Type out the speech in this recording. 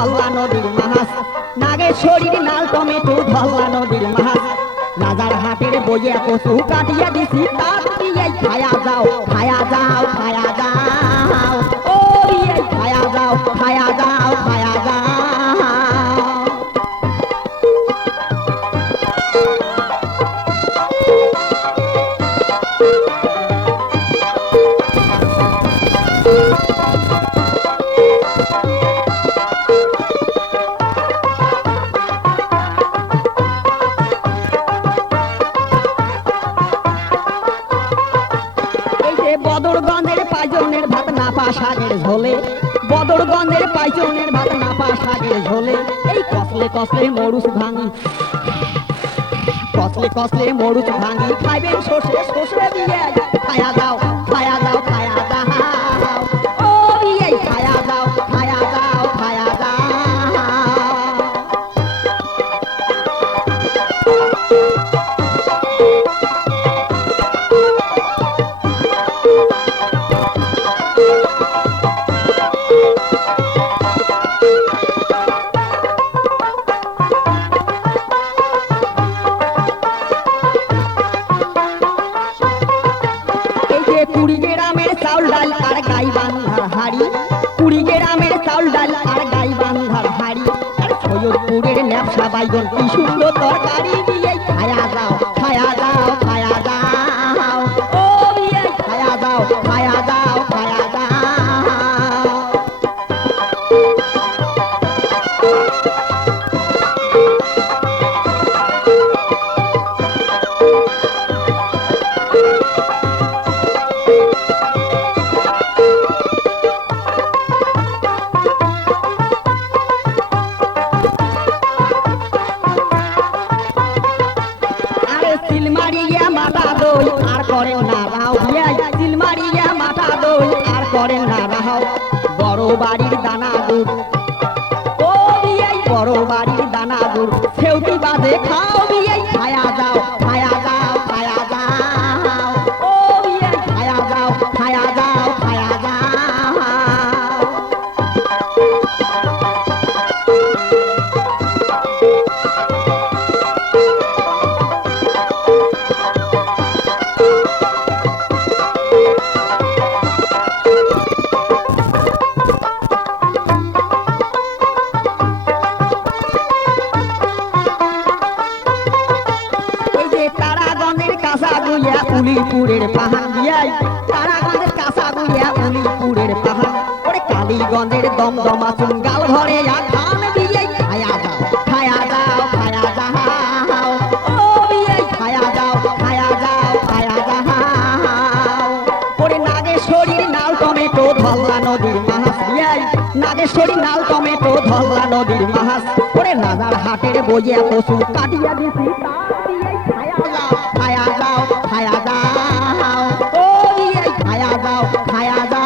ধল্লা নদীর মাছ, নাগেশ্বরীর নাল টমেটো ধল্লা নদীর মাছ, রাজার হাটের বইয়া কচু কাটিয়া দিছি তার দিয়ে খায়া যাও খায়া যাও খায়া যাও, ও খায়া যাও খায়া যাও খায়া যাও। বদরগঞ্জের পাইজনের ভাত নাপা শাকের ঝোলে, বদরগঞ্জের পাইজনের ভাত নাপা শাকের ঝোলে, এই কসলে কসলে মরুচ ভাঙি, কসলে কসলে মরুচ ভাঙি, খাইবেন সর্ষে সর্ষে দিয়ে খায়া যাও খায়া যাও খায়া যাও, ও এই খায়া যাও খায়া যাও খায়া যাও। কুড়িগ্রামের চাউল ডাল আর গাই বান্ধার হাড়ি, কুড়িগ্রামের চাউল ডাল আর গাই বান্ধার হাড়ি, আর সৈয়দপুরের ন্যাপসা বাইগন কি সুন্দর তরকারি দিয়ে খায়া যাও খায়া যাও খায়া যাও, ও খায়া যাও খায়া যাও খায়া যাও। সিলমারিয়া মাথা দই আর করেন না রাও, সিলমারিয়া মাথা দই আর করেন না রাও, বড় বাড়ির দানা দুধ, ও বড় বাড়ির দানা দুধ সেউটি বাজে খাও খায়া যাও খায়া যাও খায়া যাও, ও খায়া যাও খায়া যাও খায়া যাও। উলিপুরের পাহাড় দিয়াই, তারাগঞ্জের কাঁচা গুলিয়া উলিপুরের পাহাড়, ওরে কালীগঞ্জের দমদমা চুঙ্গাল ঘরে খান দিয়ে খায়া যাও খায়া যাও খায়া যাও, ও খায়া যাও খায়া যাও খায়া যাও। ওরে নাগেশ্বরীর নাল টমেটো ধল্লা নদীর মাছ দিয়াই, নাগেশ্বরীর নাল টমেটো ধল্লা নদীর মাছ, ওরে রাজার হাটের বইয়া কচু কাটিয়া দিছি তার দিয়ে খায়া যাও খায়া যাও খায়া যাও, ও খায়া যাও খায়া যাও।